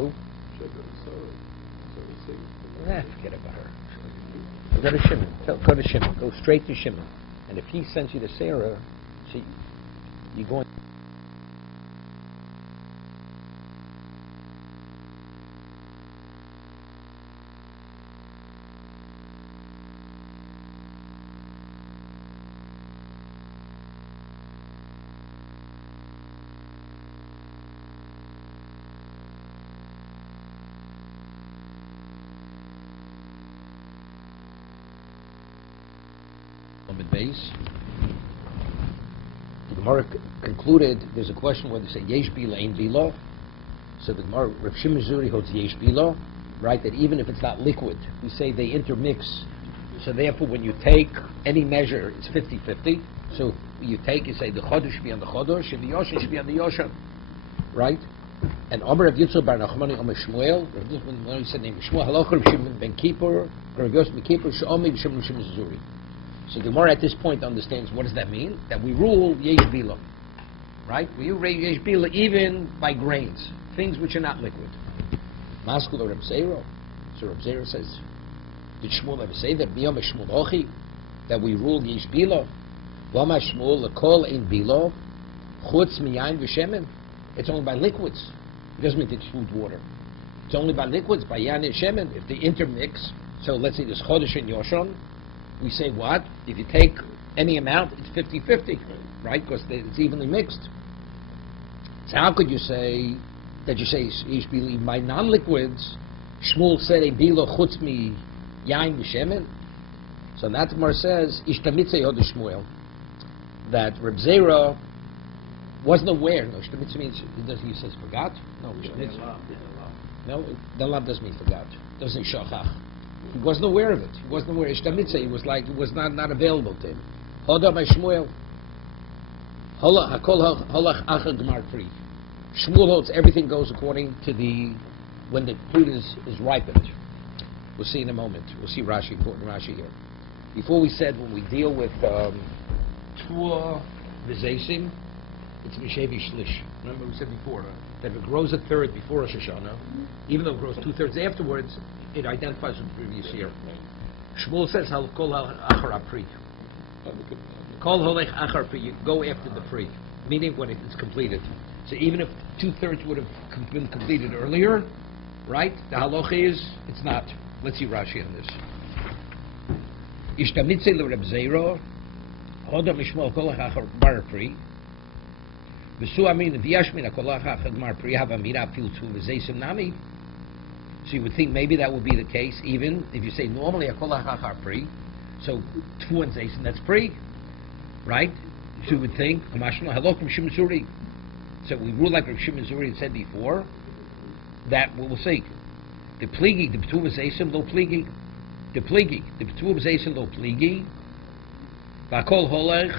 Who? Forget about her. Go to Shimon. Go to Shimon. Go straight to Shimon. And if he sends you to Sarah, you're going. Base. The Gemara concluded there's a question where they say Yesh Bila Ein Bila. So the Gemara, Rav Shimon Zuri holds Yesh Bila, right? That even if it's not liquid, we say they intermix. So therefore, when you take any measure, it's 50-50. So you say the Chodesh should be on the Chodesh and the Yoshan should be on the Yoshan, right? And Omer Rav Yitzchak Bar Nachmani Omer Shmuel, Rav Yitzchak when he said name Shmuel Halach Rav Shimon Ben Kippur, Rav Yosef Ben Kippur, She'omer Shimon Zuri. So the Gemara at this point understands what does that mean? That we rule Yesh Bila, right? We rule Yesh Bila even by grains, things which are not liquid. Maskul or Reb Zero. So Reb Zero says, did Shmuel ever say that Biyom Shmuel Ochi, that we rule Yesh Bila? Vama Shmuel Lekol Ein Bila, Chutz Miyayin V'Shemen. It's only by liquids. It doesn't mean it's food, water. It's only by liquids, by Yain and Shemen. If they intermix, so let's say there's Chodesh and Yoshon, we say what? If you take any amount, it's 50-50, right? Because it's evenly mixed. So how could you say that you say Yesh Bila by non-liquids? Shmuel said a Bila chutz mi yain v'shemen. So that Gemara says Ishtamitze Yod Shmuel that Reb Zera wasn't aware. No, Ishtamitze means he says forgot. No, no, the lav doesn't mean forgot. It doesn't say shachach. He wasn't aware of it. He wasn't aware. Ishtamitze, it was like it was not available to him. Hoda by Shmuel. Holach achar gemar pri. Shmuel holds everything goes according to when the fruit is ripened. We'll see in a moment. We'll see Rashi, important Rashi here. Before we said when we deal with Tua V'Zeisim, it's Mishevi Shlish. Remember we said before that if it grows a third before Rosh Hashanah, even though it grows 2/3 afterwards, it identifies with the previous year. Shmuel says, Kol achar apri. Kol holech achar pri. You go after the pri, meaning when it's completed. So even if 2/3 would have been completed earlier, right? The halacha is it's not. Let's see Rashi on this. Ishtamitze l'Reb Zera, Hoda mishmol kol achar bar pri. V'su amin v'yashmin kol achar mar pri havamina fil tu v'zeisim nami. So you would think maybe that would be the case, even if you say normally a kol hachar pri, so 2 and zaysin, that's pri, right? So you would think, hello from Shimon Zuri. So we rule like Rav Shimon Zuri had said before, that we will say, the pligi, the betuv zaysin lo pligi, the pligi, the betuv zaysin lo pligi, v'akol holech,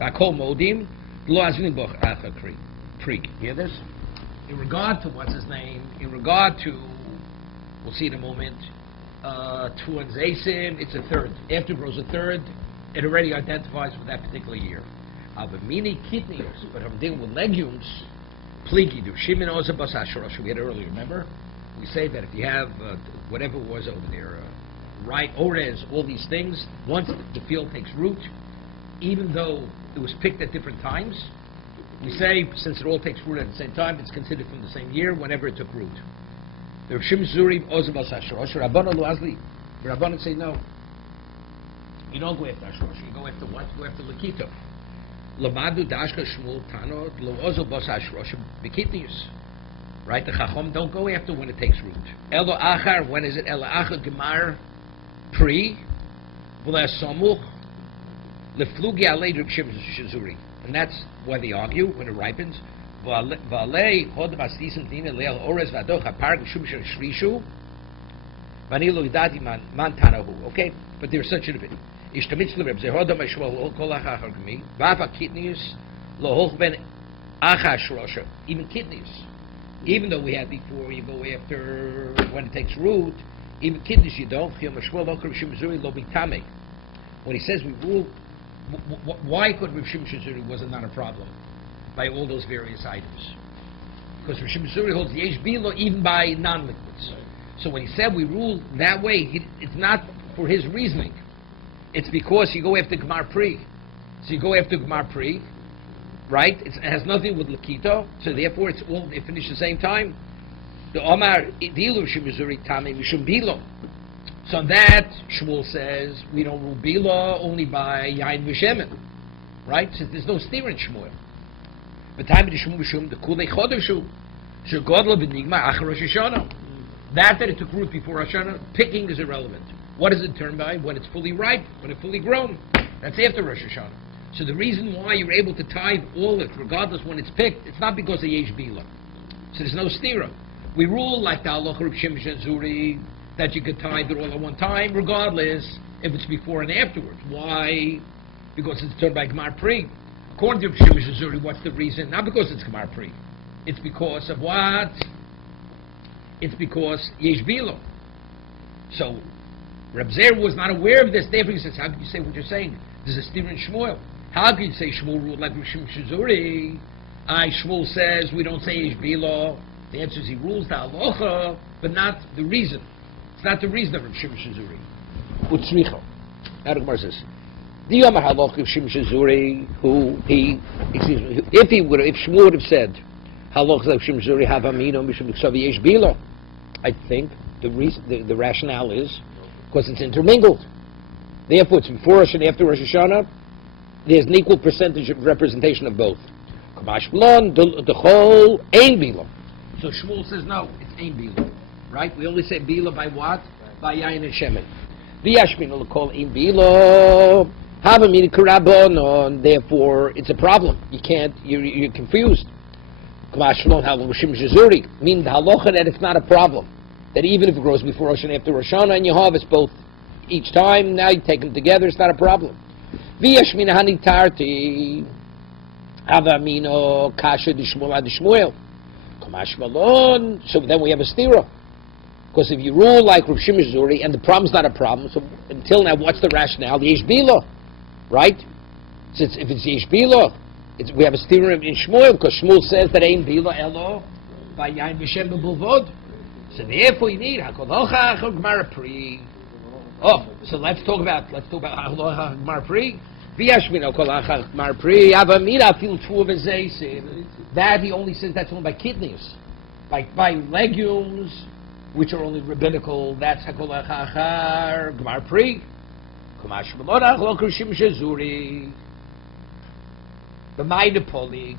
v'akol modim, lo azmin boch achar pri. Hear this? In regard to what's his name, in regard to we'll see in a moment. 2 and Zaysim, it's a third. After it grows a third, it already identifies with that particular year. Mini kidneys, but I'm dealing with legumes. Pligi, do Shimon Oza Bas Asharash, we had earlier, remember? We say that if you have whatever it was over there, right, orez, all these things, once the field takes root, even though it was picked at different times, we say, since it all takes root at the same time, it's considered from the same year, whenever it took root. The Rav Shimon Zuri Ozabas Ashrosh. Rabbanan lo azli. Rabbanan say no. You don't go after Ashrosh. You go after what? You go after Lakito. Lamadu Dashka Shmuel Tano Lo Ozabas Ashrosh Bikitnius. Right? The Chacham don't go after when it takes root. Elo Achar. When is it? Elo Achar Gemar Pri V'la Samuch Leflugi Alei Rav Shimon Zuri. And that's why they argue when it ripens. Okay, but there's such a bit. Even kidneys, even though we had before, you go after when it takes root. Even kidneys you don't. When he says we rule, why could Rav Shimon Zuri was it not a problem? By all those various items. Because Rosh Hashanah holds Yesh Bilo even by non-liquids. So when he said we rule that way, it's not for his reasoning. It's because you go after Gemar Pri. So you go after Gemar Pri, right? It has nothing with Lakito, so therefore they finish the same time. The Omar Dilu Shemizuri Tami Mishum Bilo. So on that, Shmuel says we don't rule Bilo only by Yain Vishemen. Right? So there's no steer in Shmuel. But time of the Shmuel Mishum, the Kulei Chodoshu, Shegodla Benigma Achar Rosh Hashanah. That it took root before Rosh Hashanah, picking is irrelevant. What does it turn by? When it's fully ripe, when it's fully grown. That's after Rosh Hashanah. So the reason why you're able to tithe all it, regardless when it's picked, it's not because of Yesh Bila. So there's no stira. We rule like the Halacha Reb Shimon Zuri that you could tithe it all at one time, regardless if it's before and afterwards. Why? Because it's turned by Gemar Pri. According to Reb Shimon Zuri, what's the reason? Not because it's Gemar Pri. It's because of what? It's because Yesh Bila. So Reb Zer was not aware of this. Therefore he says, how can you say what you're saying? There's a steer in Shmuel. How can you say Shmuel ruled like Reb Shimon Zuri? Shmuel says we don't say Yesh Bila. The answer is he rules the halacha, but not the reason. It's not the reason of Reb Shimon Zuri. Utzricha. Now the Gemara says, the Yomar halacha Reb Shimon Zuri, if Shmuel would have said halacha Reb Shimon Zuri have amino mishum b'ksav yesh bila, I think the rationale is because it's intermingled. Therefore, it's before Rosh and after Rosh Hashanah. There's an equal percentage of representation of both. Kamash blon the whole ain bila. So Shmuel says no, it's ain bila, right? We only say bila by what? By yain and shemen. V'yashmin will call ain bila. Have a meaning karabonon. Therefore, it's a problem. You can't. You're confused. Kamash blon halom shim shizuri. Meaning the halacha that it's not a problem. That even if it grows before Rosh and after Rosh Hashanah and you harvest both each time, now you take them together, it's not a problem. V'yashmin hani tarti. Have a mino kasha d'shmuel ad d'shmuel. So then we have a stira. Because if you rule like Rav Shimon Zuri and the problem's not a problem, so until now, what's the rationale? The Yesh Bila, right? So if it's Yesh Bila, we have a stira in Shmuel, because Shmuel says that ain't Bila Elo by Yain V'Shem B'Bulvod. So therefore you need Hakol Hocha Gemara Pri. Oh, so let's talk about Hakol Hocha Gemara Pri. V'yashmin Hakol Hocha Gemara Pri. Avamira fil Tvu V'Zeisin. That he only says that's only by kidneys, by legumes, which are only rabbinical. That's Hakol Achar Gemar Pri. Kumash B'Lodach Lo Krishim Shezuri. The Maida Polig.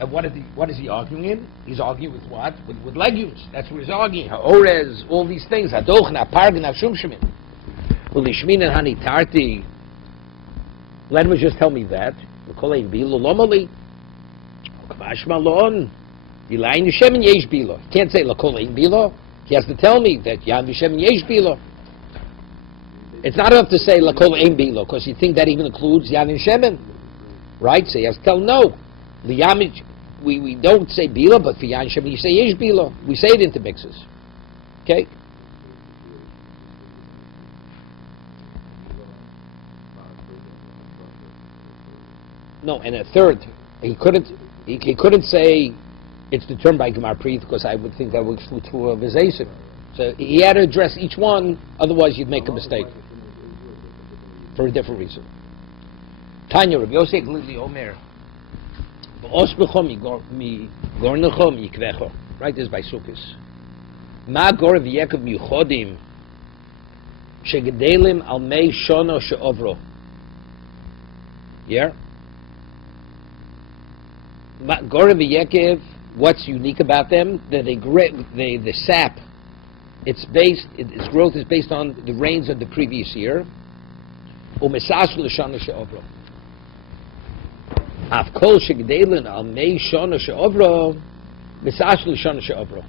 And what is he arguing in? He's arguing with what? With legumes. That's what he's arguing. Ha'orez, all these things. Hadoch, Pargin, Hashumshimin. Well, Lishmin and Hani Tarti. Let him just tell me that. L'kolein Bilo Lomali. Kamash Malon. Yilayin Yishem and Yesh Bilo. He can't say L'kolein Bilo. He has to tell me that Yan Yishem and Yesh Bilo. It's not enough to say L'kolein Bilo, because you think that even includes Yan and Shemen. Right? So he has to tell no. L'yamich. We don't say Bila, but for Yan Shem, you say Yesh Bila. We say it into mixes. Okay? No, and a third, he couldn't say it's determined by Gemar Pri, because I would think that would exclude to a Vizaysim. So he had to address each one, otherwise you'd make a mistake. For a different reason. Tanya, Rabbi Yosef Glili Omer. Right, this is by Sukkos. Ma gorav Yekov miuchodim shegedelim al mei shono sheovro. Yeah. Ma gorav Yekov. What's unique about them? That the sap. Its growth is based on the rains of the previous year. Umesasu l'shana sheovro. Afkol shegdelin al mei shana sheovro, misashlu shana sheovro.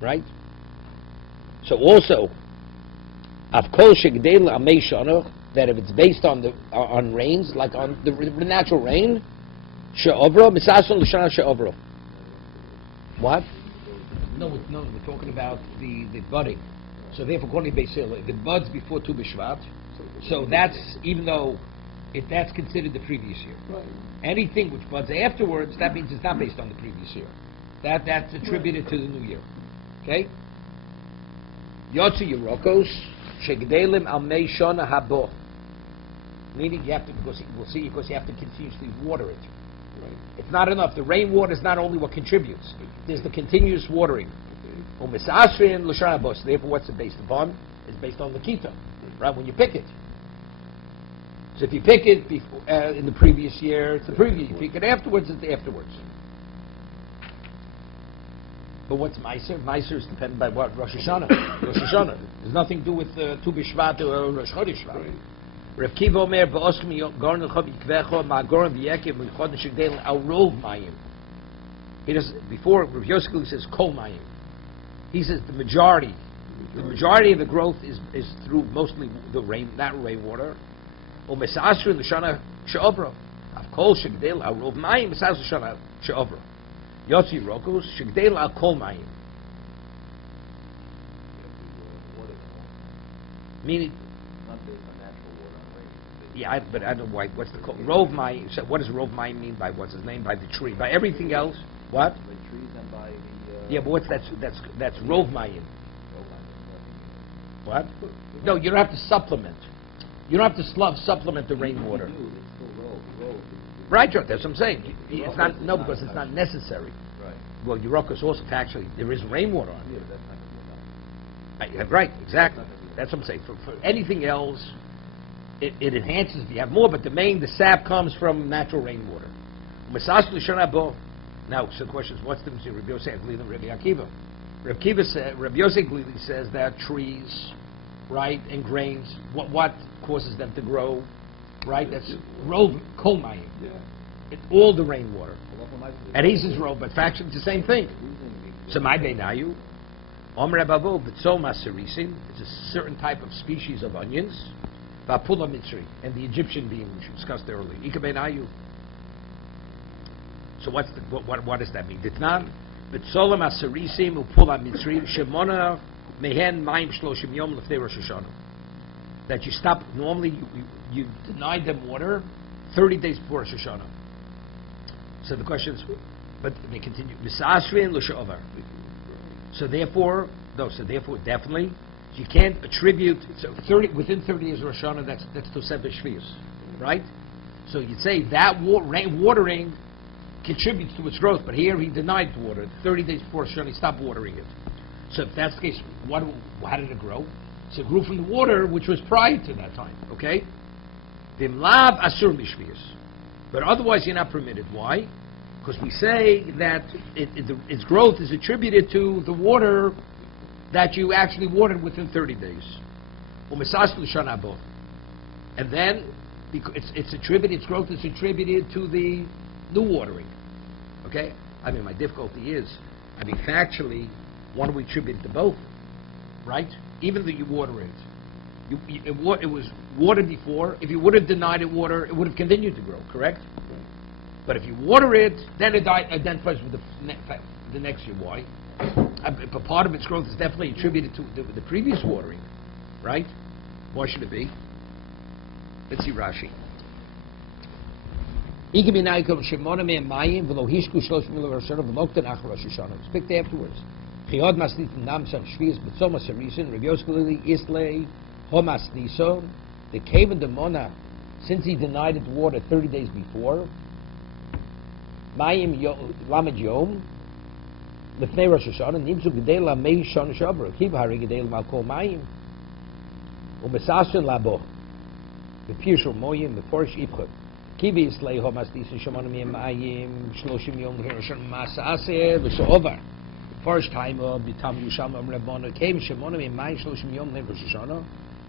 Right? So also, afkol shegdelin al mei shana, that if it's based on rains, like on the natural rain, sheovro, misashlu shana sheovro. What? No, we're talking about the budding. So therefore, according to Beis Hillel, if it buds before Tu B'Shvat, so that's, even though if that's considered the previous year. Right. Anything which buds afterwards, that means it's not based on the previous year. That's attributed to the new year. Okay? Yotzi Yerokos, Shegdelim al Mei Shona Habo. Meaning you have to, because you have to continuously water it. Right. It's not enough. The rainwater is not only what contributes. There's the continuous watering. U'misasrin l'shana bos. Therefore, what's it based upon? It's based on the kita, right? When you pick it. So if you pick it before, in the previous year, it's the previous. You pick it afterwards, it's the afterwards. But what's Meiser? Meiser is dependent by what? Rosh Hashanah. Rosh Hashanah. There's nothing to do with Tu B'Shvat or Rosh Chodesh. Right. Rav Kiva Omer ba'osmi garnu chav yikvecho ma'gorim v'yekim v'chodesh yigdel al rov mayim. He does before Rav Yosef says kol mayim. He says the majority of the growth is through mostly the rain, that rainwater. Or mesasru l'shana she'ovra. Av kol shegdel al rov mayim mesasru l'shana she'ovra. Yotzi rokos shegdel al kol mayim. Meaning. Yeah, but I don't know why. What's the call? Rov mayim. So what does rov mayim mean by what's his name? By the tree. By everything else. What? By trees and by the. Yeah, but what's that's rov mayim. What? No, you don't have to supplement. You don't have to supplement the rainwater. Right, Joe. That's what I'm saying. It's not because it's not necessary. Right. Well, Yerokos also actually there is rainwater on Yeah, it. but that's not good. Right, exactly. That's what I'm saying. For anything else. It enhances if you have more, but the sap comes from natural rainwater. Now, so the question is, what's the difference between Rabbi Yosef and Rabbi Akiva? Rabbi Yosef says that trees, right, and grains, what causes them to grow, right? That's rov kol mayim. Yeah. It's all the rainwater. And he says rov, but factually it's the same thing. So my beinayu, Omer Abavo, B'tzol Masarisim, it's a certain type of species of onions. Vapula Mitzri, and the Egyptian being, which we discussed earlier. Ika ben ayu. So what does that mean? Ditnan, B'tzolam asarisim upula Mitzri, Shemona mehen mayim shloshim yom lefnei Rosh Hashanah. That you stop, normally you deny them water 30 days before Rosh Hashanah. So the question is, but they continue, Misasrin l'shovar. So therefore definitely, you can't attribute, so within 30 years of Rosh Hashanah, that's Tosefes Shvius, right? So you'd say that watering contributes to its growth, but here he denied the water. 30 days before Rosh Hashanah, he stopped watering it. So if that's the case, how did it grow? So it grew from the water, which was prior to that time, okay? Vimlav asur mishvius. But otherwise you're not permitted. Why? Because we say that its growth is attributed to the water that you actually watered within 30 days. And then its growth is attributed to the new watering. Okay? I mean, my difficulty is, factually, why do we attribute it to both? Right? Even though you water it. It was watered before. If you would have denied it water, it would have continued to grow, correct? But if you water it, then it identifies with the next year. Why? But part of its growth is definitely attributed to the previous watering, right? Why should it be? Let's see Rashi. It's picked afterwards. The cave of the Mona, since he denied it water 30 days before, Mayim Lamed Yom, Lefnei Rosh Hashanah, Nimzu Gedei La Mei Shon Shabra, Kiva Hari Gedei La Malkol Mayim, Umesasun Labo, the Pirsho Moyim, the Porish Ipchot, Kiva Yislei Homas Disin Shemona Miyam Mayim, Shloshim Yom Hiroshan Masaseh, V'Sho'ovar. First time of Bitam Yusham Rabbana came Shemona Miyam Mayim, Shloshim Yom Rosh Hashanah,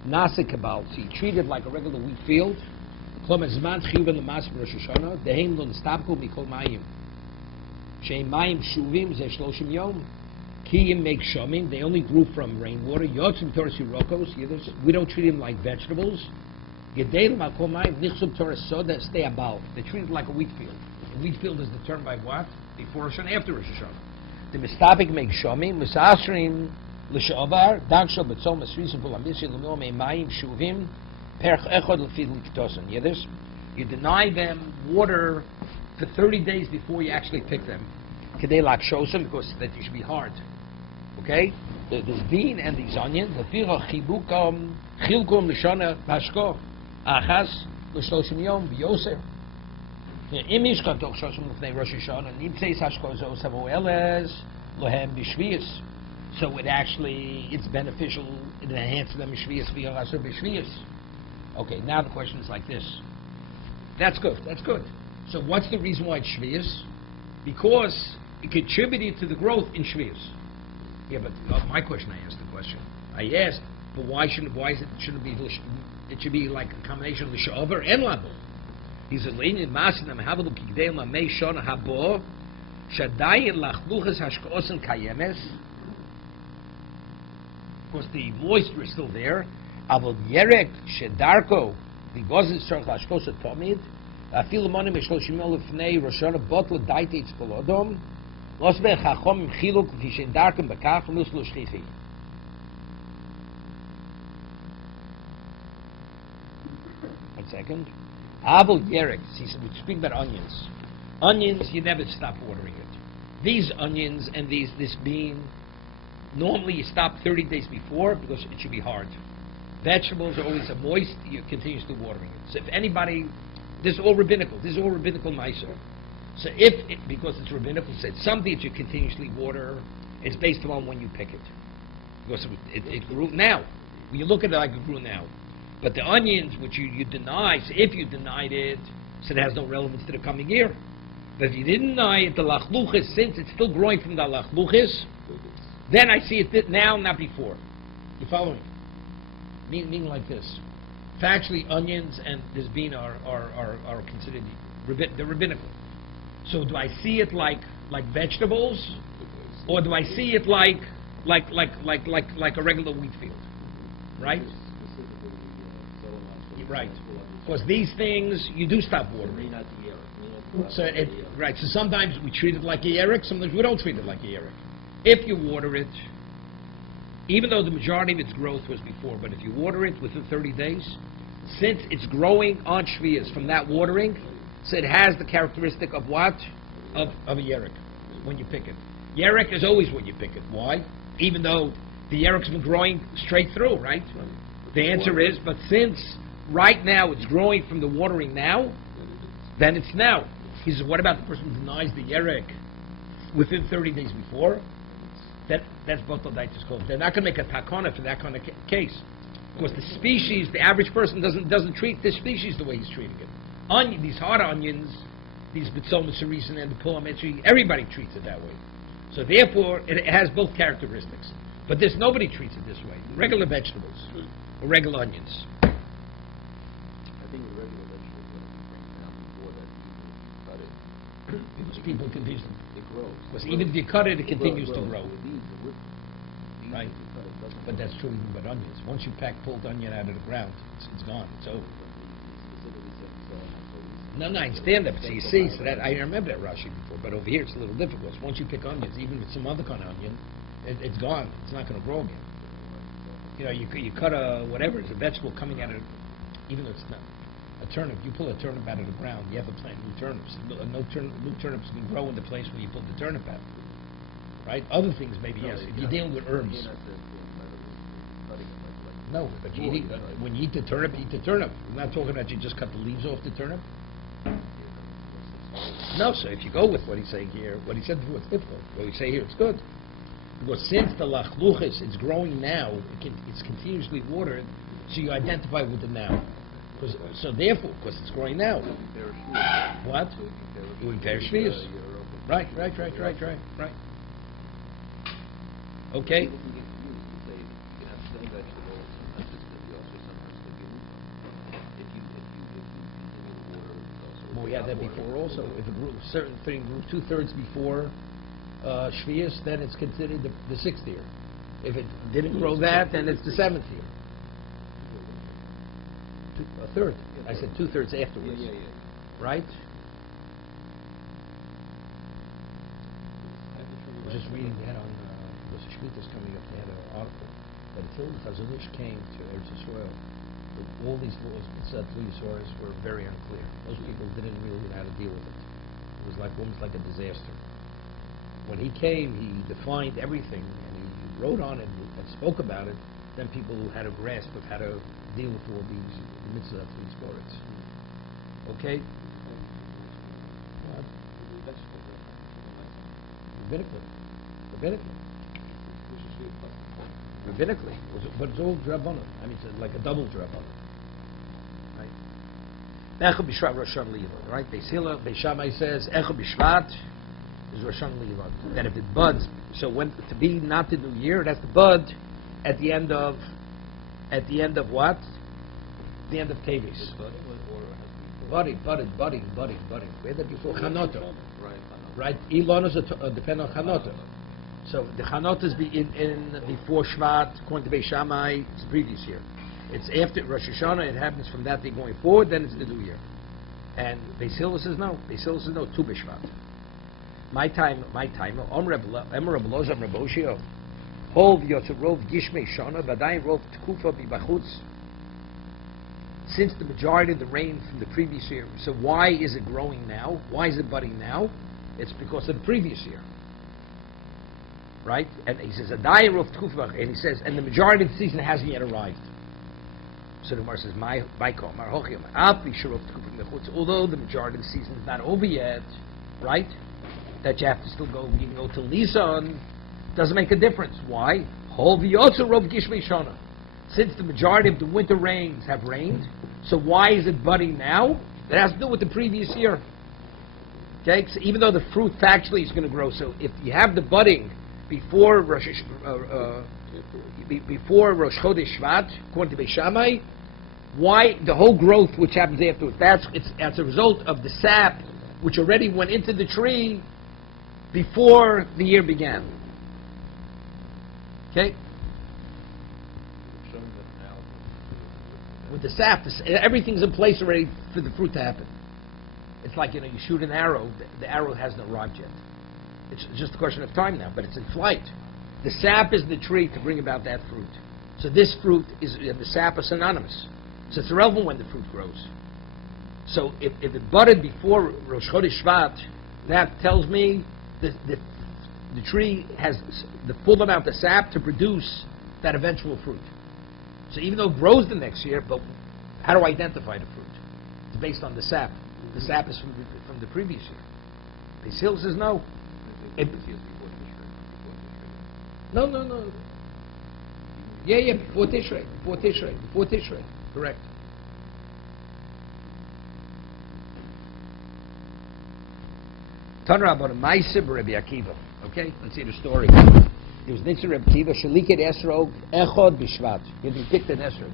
Nasa Kabal, so you treat it like a regular wheat field, Klom Zman Chiyuv and Lamas Rosh Hashanah, Dehem Lon Stabko Mikol Mayim. Shein Mayim Shuvim Ze Shloshim Yom. Kiyim make Shomim. They only grew from rainwater. Yotzim Torah Sirokos. We don't treat them like vegetables. Gedei Makol Mayim Nichsum Torah Soda. Stay above. They treat it like a wheat field. A wheat field is determined by what? Before Rosh Hashanah, after Rosh Hashanah. The Mistabik make Shomim. Misasrim L'Shovar. Danshal Betzol Masrisim Pulamisi L'Nom Mayim Shuvim. Perch Echod L'Fid L'Ktosan. You deny them water for 30 days before you actually pick them. Kedei lakshosim, because that you should be hard. Okay? There's bean and these onions. Lefira chilkum l'shana hashko. Achas l'shloshim yom v'yoser. Im yishkat doch shoshim l'fnei Rosh Hashanah. Nimtzeis hashko zos havoeles lohem b'shviyas. So it's beneficial. It enhances them b'shviyas v'yalaser b'shviyas. Okay, now the question is like this. That's good. So what's the reason why it's shviyas? Because it contributed to the growth in shviyas. Yeah, but my question, I asked the question. I asked, but why shouldn't it should be like a combination of the sha'avar and labo? He says, "Leinin masinam havelu kigdei lamei shana habo shadayin lachluchas hashkaosim kayemes." Of course, the moisture is still there. Avol yerek shedarko v'gozes tzarich hashkos tamid afilu monim eshloshim elef fnei Rosh Hashanah botla daitei tzkolodom. One second. Abel Yerek, see, so we speak about onions. Onions, you never stop watering it. These onions and this bean, normally you stop 30 days before because it should be hard. Vegetables are always moist, you continuously watering it. So if anybody, this is all rabbinical nicer. So because it's rabbinical, said something that you continuously water, it's based upon when you pick it. Because it grew now. When you look at it like it grew now. But the onions, which you deny, so if you denied it, so it has no relevance to the coming year. But if you didn't deny it, the lachluchis, since it's still growing from the lachluchis, then I see it now, not before. You following? Meaning like this. Factually, onions and this bean are considered, they're rabbinical. So do I see it like vegetables, or do I see it like a regular wheat field, right? Right. Because these things you do stop watering. So So sometimes we treat it like a yerek, sometimes we don't treat it like a yerek. If you water it, even though the majority of its growth was before, but if you water it within 30 days, since it's growing on shviyas from that watering. So it has the characteristic of what? Of a yerek, when you pick it. Yerek is always when you pick it. Why? Even though the yerek's been growing straight through, right? The answer is, but since right now it's growing from the watering now, then it's now. He says, what about the person who denies the yerek within 30 days before? That's botodaitis called. They're not going to make a takana for that kind of case. Because the species, the average person doesn't treat this species the way he's treating it. These hard onions, these bitzoma ceresin and the pullametri, everybody treats it that way. So therefore, it has both characteristics. But nobody treats it this way. Regular vegetables, or regular onions. I think with regular vegetables, now before that, you cut it. Because people continue to... It grows. Because even if you cut it, it continues to grow. Right? But that's true even with onions. Once you pack pulled onion out of the ground, it's gone. It's over. No, I understand that. But so you see, so that I remember that Rashi before. But over here, it's a little difficult. So once you pick onions, even with some other kind of onion, it's gone. It's not going to grow again. You know, you cut whatever, it's a vegetable coming out of, even though it's not a turnip. You pull a turnip out of the ground, you have to plant new turnips. New turnips can grow in the place where you pull the turnip out. Right? Other things, maybe yes. If you're dealing with herbs. No, but when you eat the turnip, eat the turnip. I'm not talking about you just cut the leaves off the turnip. No, so if you go with what he's saying here, what he said before, it's difficult. What we say here, it's good. Because since the lachluchis is growing now, it's continuously watered, so you identify with it now. So therefore, because it's growing now. What? It would bear shviyas. Right. Okay. Well, we had that before also. If a certain thing grew 2/3 before shviyas, then it's considered the 6th year. If it didn't grow that, then it's the 7th year. A third. I said 2/3 afterwards. Yeah. Right? I was just reading that on the Shemitah's coming up. They had an article that until the Chazon Ish came to Eretz Yisrael, all these laws that were very unclear. Those people didn't really know how to deal with it. It was almost like a disaster. when he came, he defined everything, and he wrote on it and spoke about it. Then people had a grasp of how to deal with all these mitzvahs of these sports. Okay? Rabbinically. But it's all drabbanon. I mean, it's like a double drabbanon. Right? Echad B'Shvat Rosh Hashanah Le'ilad. Right? Beis Hillel, Beis Shammai says, Echad B'Shvat is Rosh Hashanah Le'ilad. That if it buds, so when to be not the new year, it has to bud at the end of what? The end of Tevis. Budding. Where did before Chanota? Right. Elon is depend on Chanota. So the Chanota is in before Shvat, according to Beis Shammai, it's the previous year. It's after Rosh Hashanah. It happens from that day going forward. Then it's the new year. And Beis Hillel says no. Beis Hillel says no. Tu b'Shvat. My time. Omer Rabbi Loza Raboshio. Hov Yotzerov Gishmei Shana Vadayin Rov Tkufa B'Bachutz. Since the majority of the rain from the previous year, so why is it growing now? Why is it budding now? It's because of the previous year, right? And he says Vadayin Rov Tkufa, and he says, and the majority of the season hasn't yet arrived. So the Gemara says, my call, although the majority of the season is not over yet, right? That you have to still go, you can go till Nisan. Doesn't make a difference. Why? Since the majority of the winter rains have rained, so why is it budding now? It has to do with the previous year. Okay, so even though the fruit factually is going to grow, so if you have the budding before Rosh Chodesh Shvat, according to Beis Shammai, why the whole growth which happens afterwards? That's a result of the sap which already went into the tree before the year began. Okay? With the sap, everything's in place already for the fruit to happen. It's like, you shoot an arrow, the arrow hasn't arrived yet. It's just a question of time now, but it's in flight. The sap is the tree to bring about that fruit. So this fruit and the sap are synonymous. So it's irrelevant when the fruit grows. So if it budded before Rosh Chodesh Shvat, that tells me that the tree has the full amount of sap to produce that eventual fruit. So even though it grows the next year, but how do I identify the fruit? It's based on the sap. The sap is from the previous year. Beis Hillel says no. No. Yeah, before Tishrei. Correct. Tanra about a Ma'aseh Rabbi Akiva. Okay, let's see the story. It was Nitzur Rabbi Akiva, Shaliket Esrog, Echod B'Shvat. He picked an Esrog.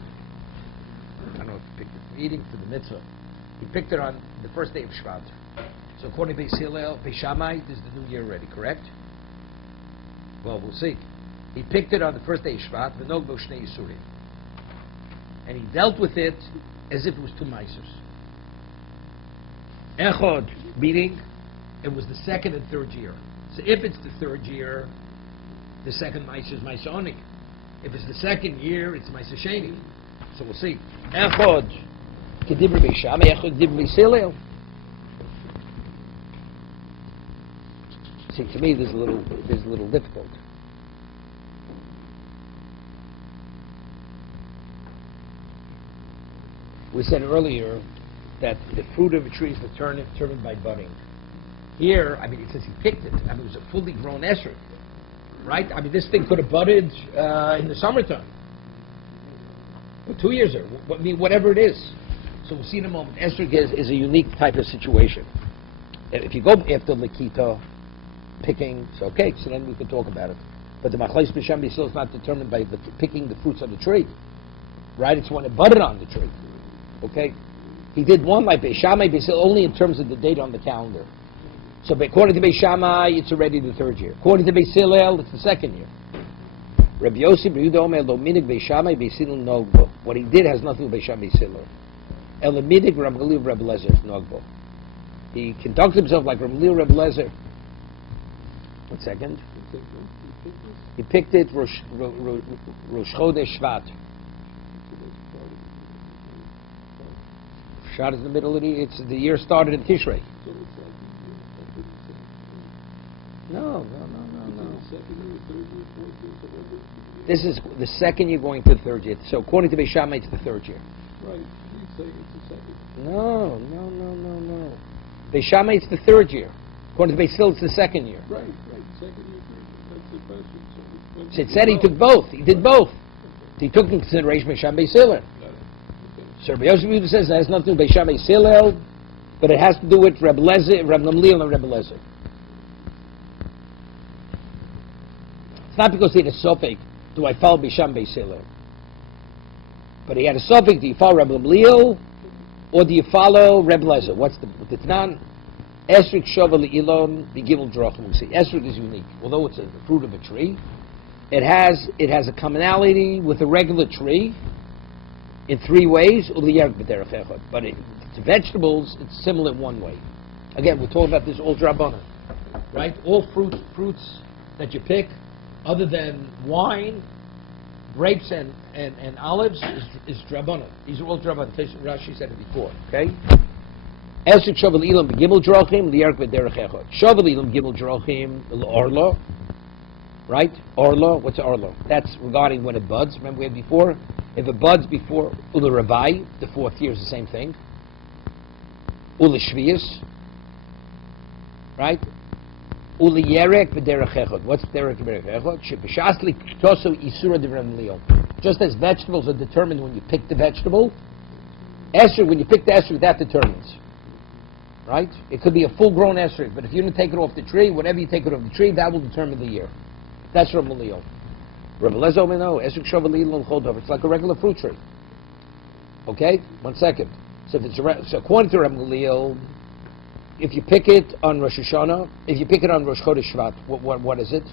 I don't know if he picked it from eating to the mitzvah. He picked it on the first day of Shvat. So according to Beis Hillel, Beis Shammai, this is the new year already, correct? Well, we'll see. He picked it on the first day of Shvat, V'nog Bo Shnei Yisurim. And he dealt with it as if it was two Ma'asers. Echod, meaning it was the second and third year. So if it's the third year, the second Ma'aser is Ma'aser Onik. If it's the second year, it's Ma'aser Sheni. So we'll see. Echod, Kedibur Beis Shammai, Echod Kedibur Beis Hillel. See, to me, this is a little difficult. We said earlier that the fruit of a tree is determined by budding. Here, it says he picked it. It was a fully grown esrog, right? This thing could have budded in the summertime, or 2 years ago. Whatever it is. So we'll see in a moment. Esrog is a unique type of situation. If you go after Lakita, picking, it's okay, so then we can talk about it. But the Machlais B'Shem B'Sil is not determined by picking the fruits of the tree, right? It's when it budded on the tree. Okay? He did one like Beis Shammai, only in terms of the date on the calendar. So according to Beis Shammai, it's already the third year. According to Beis Hillel, it's the second year. Rabbi Yossi, Rabbi Yehuda Omer, Lo minig Beis Shammai, Beis Hillel Nogbo. What he did has nothing to do with Beis Shammai, Beis Hillel. El minig Rabbi Gamliel, Rabbi Lezer Nogbo. He conducts himself like Rabbi Gamliel, Rabbi Lezer. 1 second. He picked it Rosh Chodesh Shvat. Shvat is in the middle of the year started in Tishrei. No. Second year, third year, fourth year, so whatever. This is the second year going to the third year. So according to Beis Shammai, it's the third year. Right, he's saying it's the second. No. Beis Shammai, it's the third year. According to Beis Hillel, it's the second year. Right, second year, third year, that's the question. So it said he took both. He did both. He took in consideration Beis Shammai, Beis Hillel. So Rabbi Yosef Yehuda says it has nothing to do with Beis Shammai, Beis Hillel, but it has to do with Reb Lezer, Reb Gamliel, and Reb Lezer. It's not because he had a suffix, do I follow Beis Shammai, Beis Hillel? But he had a suffix, do you follow Reb Gamliel, or do you follow Reb Lezer? What's the Tnan? Esrik Shovel Ilon, the Gimel Drachim. We see Esrik is unique. Although it's a fruit of a tree, it has a commonality with a regular tree in three ways. But to vegetables, it's similar in one way. Again, we're talking about this all drabbanan, right? All fruits that you pick, other than wine, grapes and olives, is drabbanan. These are all drabbanan. Rashi said it before. Okay. Esrik Shovel Ilam Gimel Drachim Liyark B'derech Echad. Shovel Ilam Gimel Drachim Orlo. Right? Orlo. What's Orlo? That's regarding when it buds. Remember we had before? If it buds before Ula Ravai, the fourth year is the same thing. Ula Shvius. Right? Ula Yerek B'derech Echad. What's Derech B'derech Echad? Shebishasli Ktoso Isura D'Ram Leo. Just as vegetables are determined when you pick the vegetable, Esrik, when you pick the Esrik, that determines. Right? It could be a full-grown esrog, but if you don't take it off the tree, whenever you take it off the tree, that will determine the year. That's Reb Gamliel. Reb Lezer no, esrog shovel and choldov. It's like a regular fruit tree. Okay? 1 second. So if it's so according to Reb Gamliel, if you pick it on Rosh Hashanah, if you pick it on Rosh Chodesh Shvat, what is it?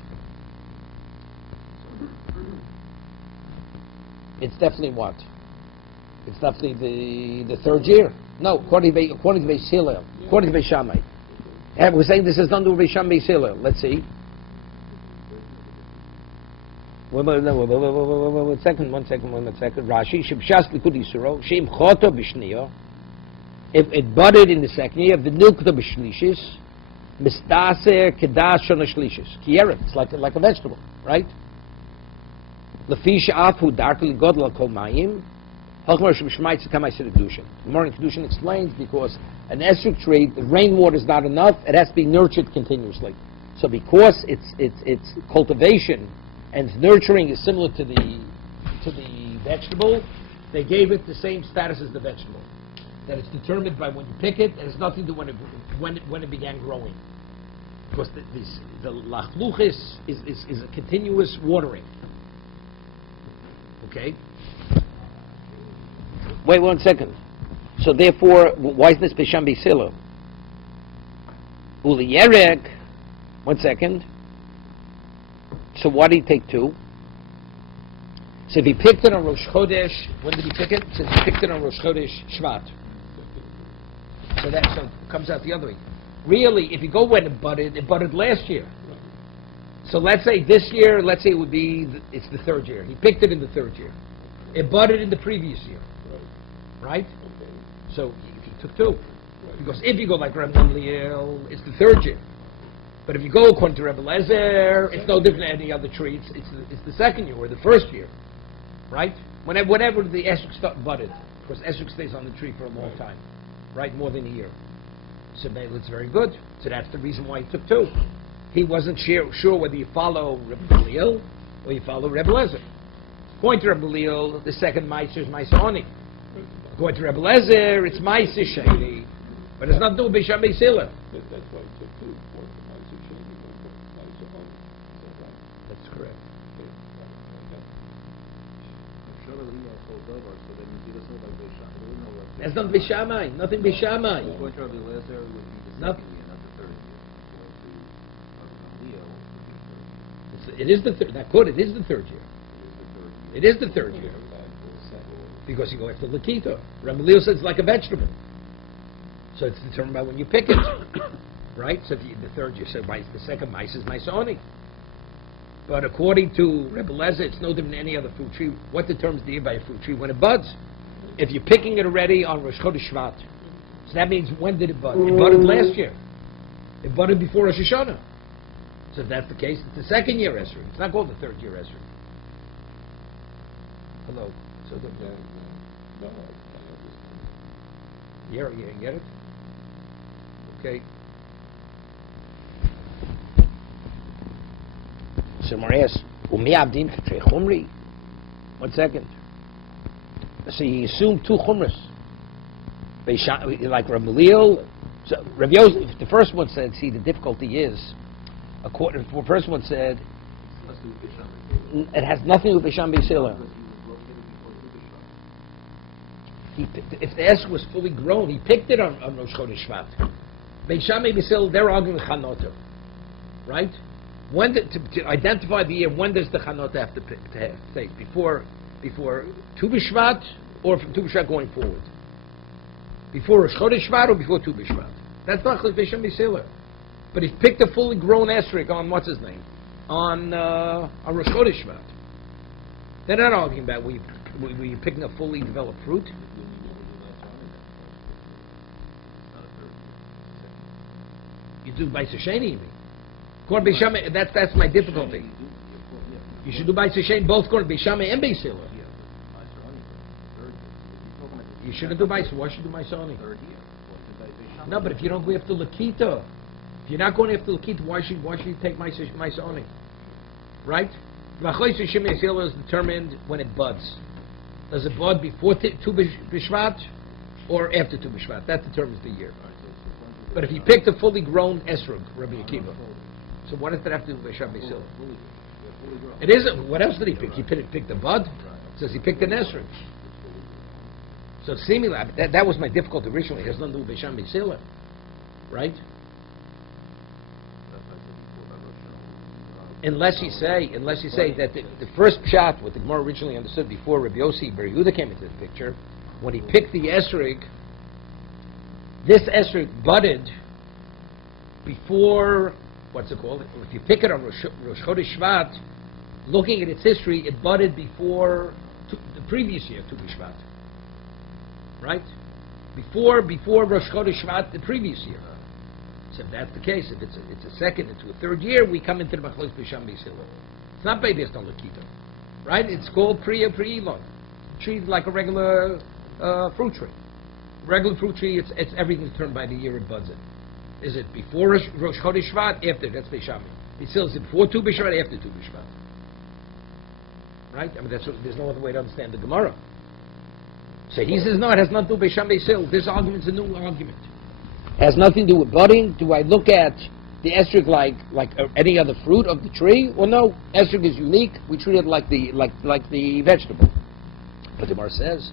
It's definitely what? It's definitely the third year. No, according to Beis Hillel, according to Beis Shammai. And we're saying this is done to Beis Shammai, Beis Hillel. Let's see. One second. Rashi, Shibshas Likud Yisuro, Shem Choto B'Shniyo. If it budded in the second year, the Nilkto B'Shlishis, Mistaser Kedash Shona Shlishis. Kiyeret, it's like a vegetable, right? Lefi She'afu Darkli Godla Kol Mayim. The Morning Kedushin explains because an esrog tree, the rainwater is not enough; it has to be nurtured continuously. So, because its cultivation and its nurturing is similar to the vegetable, they gave it the same status as the vegetable. That it's determined by when you pick it, and it's nothing to when it began growing. Because the lachluchis is a continuous watering. Okay. Wait 1 second. So therefore, why is this Beis Shammai Beis Hillel? Uli Yerek. 1 second. So why did he take two? So if he picked it on Rosh Chodesh, when did he pick it? Since he picked it on Rosh Chodesh Shvat. So it comes out the other way. Really, if you go when it budded last year. So let's say this year, it's the third year. He picked it in the third year. It budded in the previous year. Right? So he took two. Because if you go like Reb Gamliel, it's the third year. But if you go according to Reb Lezer, it's no different than any other tree. It's the second year or the first year. Right? Whenever the esrog budded. Because esrog stays on the tree for a long time. Right? More than a year. So it's very good. So that's the reason why he took two. He wasn't sure whether you follow Reb Gamliel or you follow Reb Lezer. According to Reb Gamliel, the second Meiser is Meiser Oni. According to Reb Lezer, it's Meiser Sheni. But it's not doing Beis Shammai Beis Hillel. That's why it took two. One for Meiser Sheni, one for Meiser Oni. Is that right? That's correct. That's not Beis Shammai. Nothing Beis Shammai. According to Rabbi Lezer, would be the second year, not the third year. According to Leo, It is the third. Not good. It is the third year. It is the third year. Because you go after Lakita. Rabbi Leo says it's like a vegetable. So it's determined by when you pick it. Right? So if the third year, so the second mice is Maisoni. But according to Rebbe Lezer, it's no different than any other fruit tree. What determines the year by a fruit tree? When it buds. If you're picking it already on Rosh Chodesh Shvat. So that means when did it bud? It budded last year. It budded before Rosh Hashanah. So if that's the case, it's the second year esrog. It's not called the third year esrog. Hello. So the No, I understand. you get it? Okay. So Marias, umi abdin k'trei chumri. 1 second. So you assume 2 chumras. Like Rabbi Leal. So Rabbi Yosef, the first one said, see, the difficulty is, according to the first one said, it has nothing to do with Bisham Beisila. If the S was fully grown, he picked it on Rosh Chodesh Shvat. Bisham Beisila, they're arguing with Chanota, right? When to identify the year, when does the Chanota have to take? Before Tu B'Shvat or from Tu B'Shvat going forward? Before Rosh Chodesh Shvat or before Tu B'Shvat? That's not Bisham Beisila. But he picked a fully grown esrog on what's his name? On Rosh Chodesh Shvat. They're not arguing about were you picking a fully developed fruit? You do by Sasheni, you mean? Korban Bishame, that's my difficulty. You should do by Sasheni both Korban Bishame and Beisila. You shouldn't do by. Why should you do my Soni? No, but if you don't go after Lakita, if you're not going after Lakita, why should you take my Soni? Right? V'achoy Sashim Yisrael is determined when it buds. Does it bud before Tu B'Shvat or after Tu B'Shvat? That determines the year. But if you picked a fully grown esrog, Rabbi Akiva, so what does that have to do with Bisham Beisila? It isn't. What else did he pick? He picked the bud. It says he picked an esrog. So seemingly, that was my difficulty originally. It has nothing to do with Bisham Beisila, right? Unless you say that the first pshat, what the Gemara originally understood before Rabbi Yossi Bar Yehuda came into the picture, when he picked the esrog, this esrog budded before, what's it called? If you pick it on Rosh Chodesh Shvat, looking at its history, it budded before the previous year, Tu B'Shvat. Right? Before Rosh Chodesh Shvat, the previous year. So if that's the case, if it's a second into a third year, we come into the Machlos B'Sham Beisila. It's not based on Lakita. Right? It's called Pre-Elon. Treated like a regular fruit tree. Regular fruit tree, it's everything's turned by the year it buds it. Is it before Rosh Chodesh Shvat? After, that's B'Sham. Beisila is it before Tu B'Shvat, after Tu B'Shvat. Right? I mean, there's no other way to understand the Gemara. So he says, no, it has nothing to do with Bisham Beisil. This argument's a new argument. It has nothing to do with budding. Do I look at the esrog like any other fruit of the tree? Well, no. Esrog is unique. We treat it like the vegetable. But the Gemara says,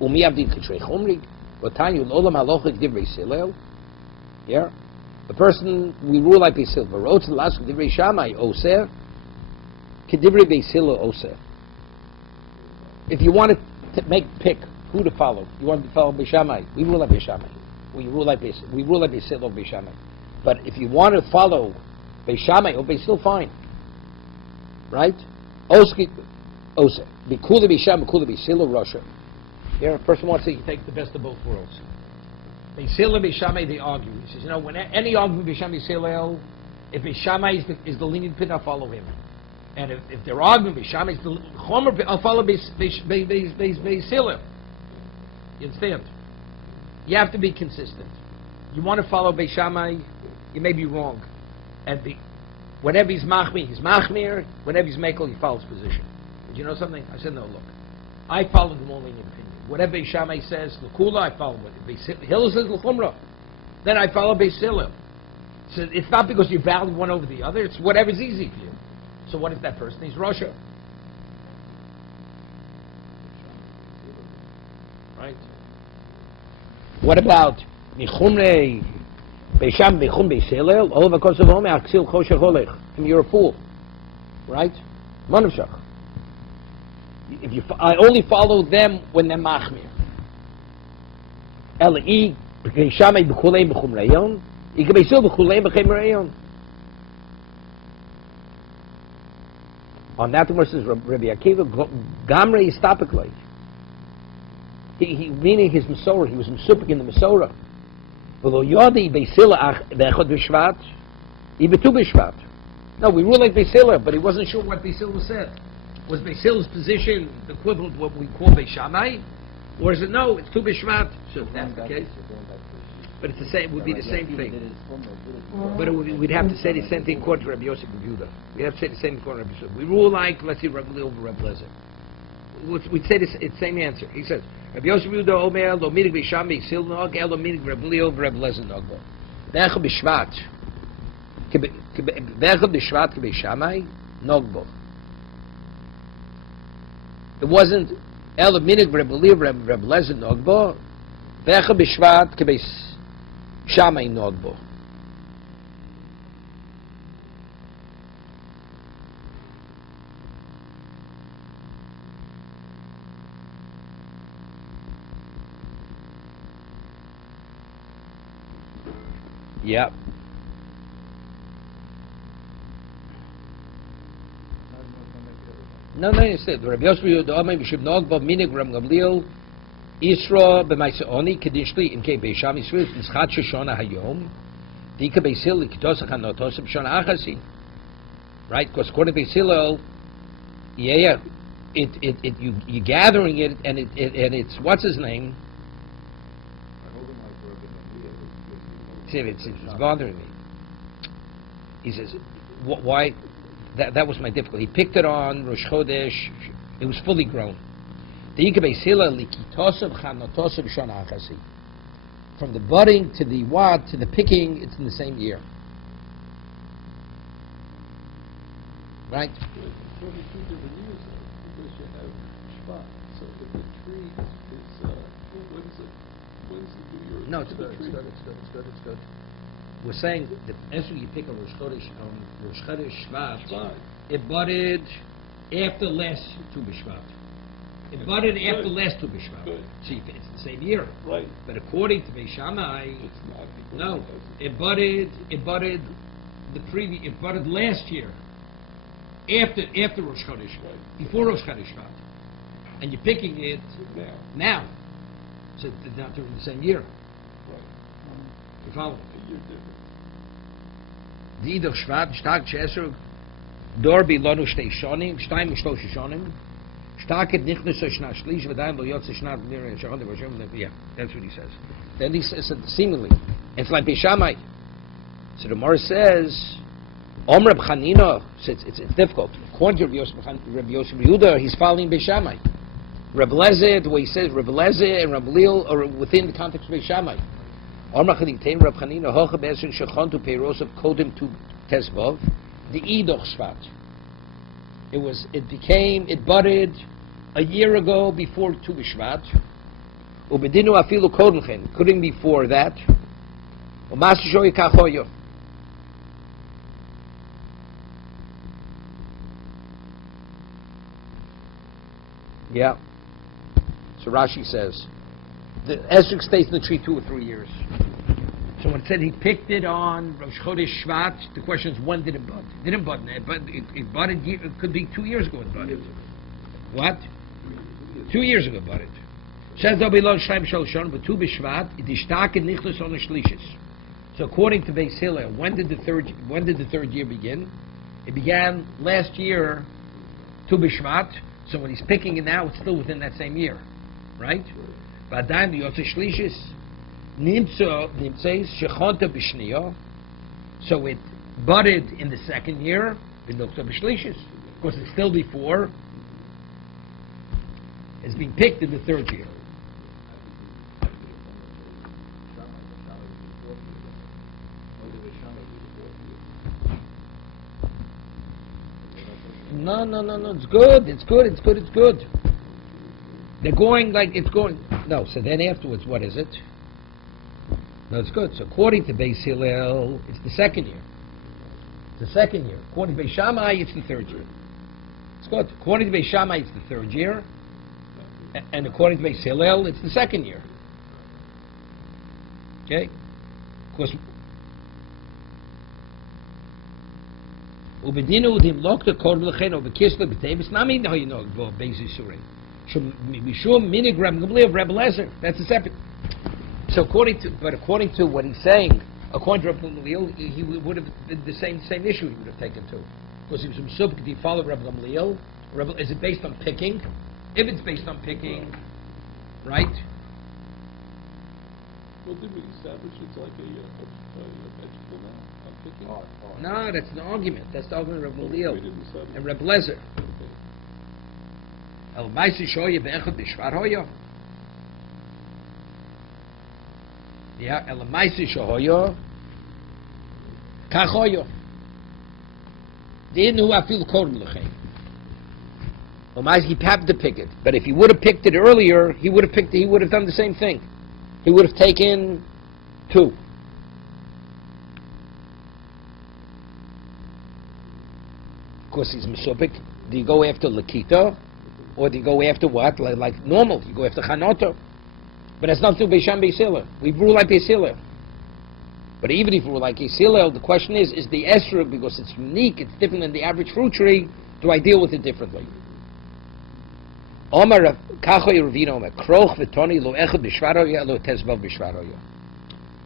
Umi avdin k'trei chumrig, v'tanyu l'olam halochik divrei silel. Yeah? The person, we rule like Beisil. V'rotz l'asuk divrei shamai oser, k'divrei Beisil oser. If you want to pick who to follow. You want to follow Beishamai. We rule like Beishamai. We rule like Beisil or Beishamai. But if you want to follow Beishamai or Beisil, fine. Right? Oski, Ose. Bikula Beishamai, Bikula Beisil or Russia. Here, a person wants to take the best of both worlds. Beisil and Beishamai, they argue. He says, when any argument Beishamai Beisil, if Beishamai is the lenient pin, I'll follow him. And if they're arguing Beishamai is the Chomer, I'll follow Beisil. You understand? You have to be consistent. You want to follow Beishamai, you may be wrong. And whenever he's machmir. Whenever he's mekel, he follows position. Did you know something? I said, no, look. I follow the more lenient opinion. Whatever Beishamai says, l'kula, I follow it. If Hillel says l'chumra, then I follow Beisil. So it's not because you value one over the other, it's whatever's easy for you. So what is that person? He's Russia. Right? What about Michumrei Beisham Bechum Beisilel? All of a course of home, Aksil Choshech Holech. You're a fool. Right? Manavshach. I only follow them when they're Machmir. L.E. Beisham Bechuleim Bechum Rayon. Ike Beisil Bechuleim Bechem Rayon. On that verse, Rabbi Akiva, Gamrei Istapiklei. He meaning his Masorah, he was Mesupik in the Masorah. V'lo yodi Beisila ach v'echod b'shvat, ibetu b'shvat. No, we rule like Beis Hillel, but he wasn't sure what Beis Hillel said. Was Beis Hillel's position the equivalent of what we call Beis Shammai? Or is it no, it's Tu B'Shvat? So if that's the case. But it's the same, it would be the same thing. But we'd have to say the same thing according to Rabbi Yosef and Yehuda. We'd have to say the same thing according to Rabbi Yosef. We rule like, let's see, Rabbi Lil over Rabbi Lezer. We'd say the same answer. He says, Rabbi Yosef Yehuda Omer, Lo Minig Beis Shammai, Sil Nog, El Lo Minig Rabbi Lil over Rabbi Lezer Nog. Ve'echa B'Shvat. Ve'echa B'Shvat Beis Shammai, Nog Bo. It wasn't El Lo Minig Rabbi Lil over Rabbi Lezer Nog Bo. Ve'echa B'Shvat Beis Shammai Nog Bo. Yeah. No, you said Rabbi Yosef Yehuda Omer B'Shem Nog Bo Minig Ram Gamliel Yisro B'Maisa Oni Kedishli in Kei Beis Shammai Swiss Nischat Shoshana Hayom Dika Beis Hillel Kitosach Hanotos B'Shana Achasi. Right, because according to Beis Hillel, you're gathering it and it's what's his name? It's bothering me. He says, why? That was my difficulty. He picked it on Rosh Chodesh. It was fully grown. From the budding to the what to the picking, it's in the same year. Right? It's 22 different years, though, because you have Shvat. So if the tree is, when's the New Year? No, it's good. It's good. We're saying that as you pick a Rosh Chodesh Shvat, it budded after last Tu B'Shvat. It budded after last Tu B'Shvat. See, it's the same year. Right. But according to Beis Shammai, It's not. no, it budded last year. After Rosh Chodesh, before Rosh Chodesh Shvat, and you're picking it now. So they're not during the same year. Right. You follow? A year different. Die doch Shvat, stark Chesur, Dorbi Lonu Shtei Shonim, Shtayim Shlosh Shonim, starket nicht nur so Shna Shlish, V'dayim Lo Yotze Shna B'nir Shonim, yeah, that's what he says. Then he says, seemingly, it's like Beis Shammai. So the Gemara says, Om Reb Chanina, so it's difficult. According to Rabbi Yosef Yehuda, he's following Beis Shammai. Rabbi Lezer, the way he says, Rabbi Lezer and Rabbi Lil are within the context of Beis Shammai. Om Reb Chanina, Hocha Be'eser Shechon to Peiros of Kodim to Tezvov, the Eidoch Shvat. It budded a year ago before Tu B'Shvat. Ubedinu afilu Kodimchen, couldn't before that. U'mas Shoy Kachoyo. Yeah. So Rashi says, the Esrik stays in the tree 2 or 3 years. So when it said he picked it on Rosh Chodesh Shvat, the question is when did it bud? It didn't bud. It budded. It could be 2 years ago. It budded. What? 2 years ago it budded. Says Dobilon Shleim Shalshon, but Tu B'Shvat it is stark and nichlos on the shlishis. So according to Beis Hillel, when did the third year begin? It began last year, Tu B'Shvat. So when he's picking it now, it's still within that same year, right? V'adayin Yotze Shlishis Nimtzeis Shechonta B'Shniyo. So it budded in the second year, V'nokta B'Shlishis, because it's still before. It's being picked in the third year. No. It's good. They're going like it's going. No, so then afterwards, what is it? No, it's good. So according to Beis Hillel, it's the second year. It's the second year. According to Beis Shammai, it's the third year. It's good. According to Beis Shammai, it's the third year. And according to Beis Hillel, it's the second year. Okay? Of course, Ubedinu udim lokta kod lechen over kisle b'tevis nami no you know go basic surim. Mishum minigram gabli of Rebbe Lezer. That's a separate. So according to what he's saying, According to Rabbi Gamliel, he would have been the same issue he would have taken too. Because he was Mesubik, if he followed Rabbi Gamliel, is it based on picking? If it's based on picking, right? Well, did we establish it's like a vegetable now? I'm picking. No, that's an argument. That's the argument of Rabbi Gamliel We didn't establish. and Rabbi Lezer. Okay. El Maisi Shoya Be'echad B'Shvar Hoya. Yeah, El Maisi Shoya Kach Hoya. Didn't who I feel Kodem L'chein. El Maisi, he happened to pick it, but if he would have picked it earlier, he would have done the same thing. He would have taken 2. Of course, he's Mesubik. Do you go after Lakita? Or do you go after what? Like normal. You go after Chanoto. But that's not to Beisham Beisila. We rule like Beisila. But even if we rule like Beisila, the question is the Esrog, because it's unique, it's different than the average fruit tree, do I deal with it differently? Omar Kachoy Ravino Omer Kroch V'Toni Lo Echad B'Shvaroya Lo Tezvav B'Shvaroya.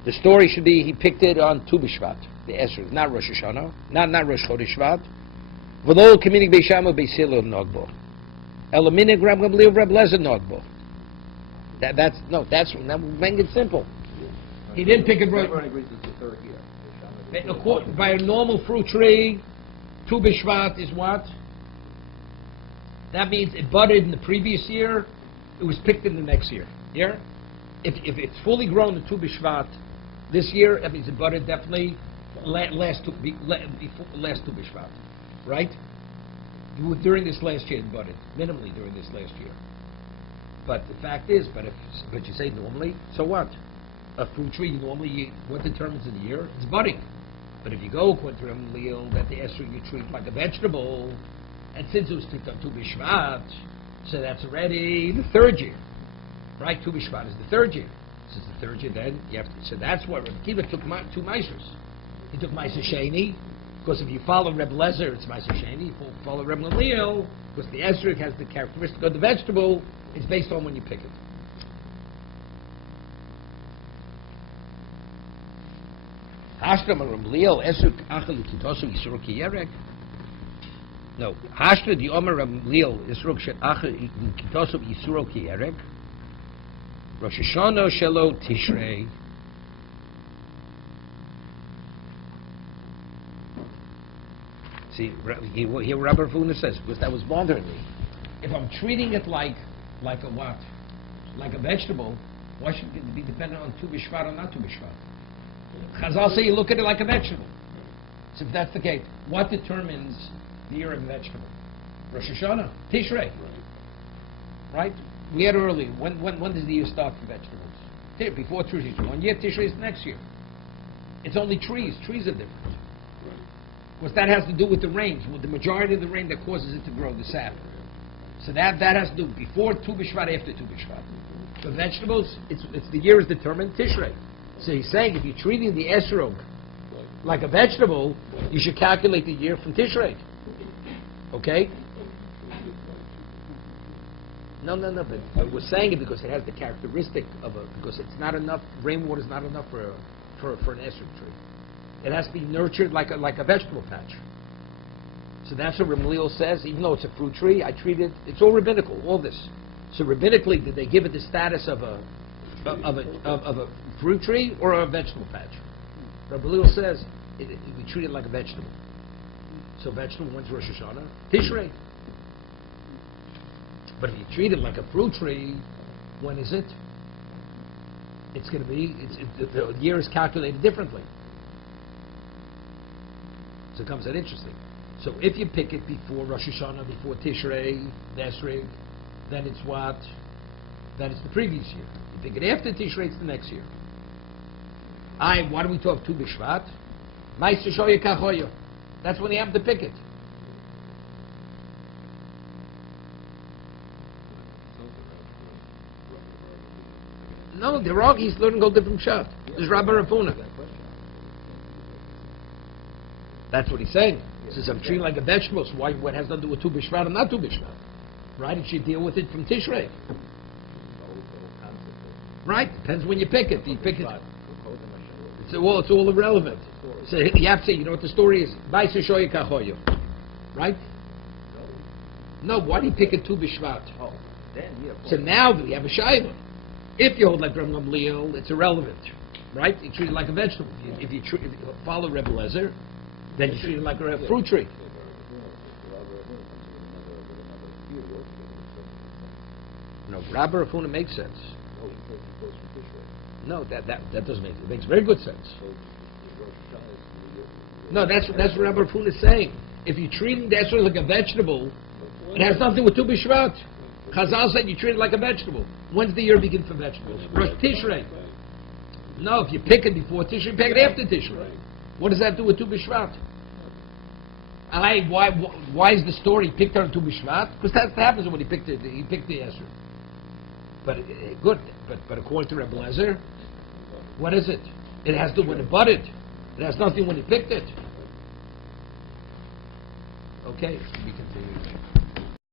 The story should be he picked it on Tu B'Shvat, the Esrog, not Rosh Hashanah, not Rosh Chodesh Shvat. V'lo Kaminig Beisham Beisila Nogbo. Elaminig Rab Gamliel Rab Lezer Nogbo. That's make it simple. He didn't pick it right. Everyone agrees it's the third year. By a normal fruit tree, Tu B'Shvat is what? That means it budded in the previous year, it was picked in the next year. Yeah? If it's fully grown in Tu B'Shvat this year, that means it budded definitely last Tu B'Shvat. Right? During this last year it budded. Minimally during this last year. But the fact is, but you say normally, so what? A fruit tree, normally, what determines the year? It's budding. But if you go according to Gamliel, that the Esrog you treat like a vegetable, and since it was picked on Tu B'Shvat, so that's already the third year. Right? Tu B'Shvat is the third year. Since the third year, then you have to. So that's why Rabbi Kiva took 2 Meisers. He took Meiser Sheni, because if you follow Reb Lezer, it's Meiser Sheni. If you follow Reb Gamliel, because the Esrog has the characteristic of the vegetable, it's based on when you pick it. Hashtra Reb Gamliel Esrog Achel Kitosu Yisur Ki Yerek. No, Hashtra the Omer Reb Gamliel Esrog Shet Achel Kitosu Yisur Ki Yerek. Rosh Hashanah Shelo Tishrei. See, here Rabbi Funa says, because that was bothering me. If I'm treating it like a what? Like a vegetable, why should it be dependent on Tu B'Shvat or not Tu B'Shvat? Chazal say you look at it like a vegetable. So if that's the case, what determines the year of a vegetable? Rosh Hashanah, Tishrei. Right? We had earlier, when does the year start for vegetables? Before Tishrei. 1 year, Tishrei is the next year. It's only trees. Trees are different. Because that has to do with the rains, with the majority of the rain that causes it to grow, the sap. So that has to do before Tu B'Shvat, after Tu B'Shvat. For vegetables, it's the year is determined Tishrei. So he's saying if you're treating the Esrog like a vegetable, you should calculate the year from Tishrei. Okay? No, but we're saying it because it has the characteristic of because it's not enough, rainwater is not enough for an Esrog tree. It has to be nurtured like a vegetable patch. So that's what Gamliel says. Even though it's a fruit tree, I treat it. It's all rabbinical. All this. So rabbinically, did they give it the status of a fruit tree or a vegetable patch? Gamliel says we treat it like a vegetable. So vegetable, when's Rosh Hashanah? Tishrei. But if you treat it like a fruit tree, when is it? It's going to be. The year is calculated differently. So it comes out interesting. So if you pick it before Rosh Hashanah, before Tishrei, the Esrog, then it's what? Then it's the previous year. You pick it after Tishrei, it's the next year. Why do we talk Tu B'Shvat? Ma'aser Shoya Kachoyo. That's when you have to pick it. No, they're all, he's learning a different shot. There's Rabbi Rafuna. That's what he's saying. He says, I'm treating like a vegetable, so what has nothing to do with Tu B'Shvat and not Tu B'Shvat? Right? It should deal with it from Tishrei. Right? Depends when you pick it. Do you pick it? It's all irrelevant. So you have to say, you know what the story is? Right? No, why do you pick a Tu B'Shvat? Oh, then, yeah. So now we have a shayla. If you hold like Reb Gamliel, it's irrelevant, right? You treat it like a vegetable. If you follow Reb Lezer, then you treat it like a fruit tree. No, Rabbi Rafuna makes sense. No, that doesn't make sense. It makes very good sense. No, that's what Rabbi Rafuna is saying. If you treat it that's like a vegetable, it has nothing with Tu B'Shvat. Chazal said you treat it like a vegetable. When's the year begin for vegetables? Rosh Tishrei. No, if you pick it before Tishrei, pick it after Tishrei. What does that do with Tu B'Shvat? Why is the story picked on Tu B'Shvat? Because that happens when he picked the Esrog. But good. But according to Rebbe Lezer, what is it? It has to do when it budded. It has nothing when he picked it. Okay, we continue.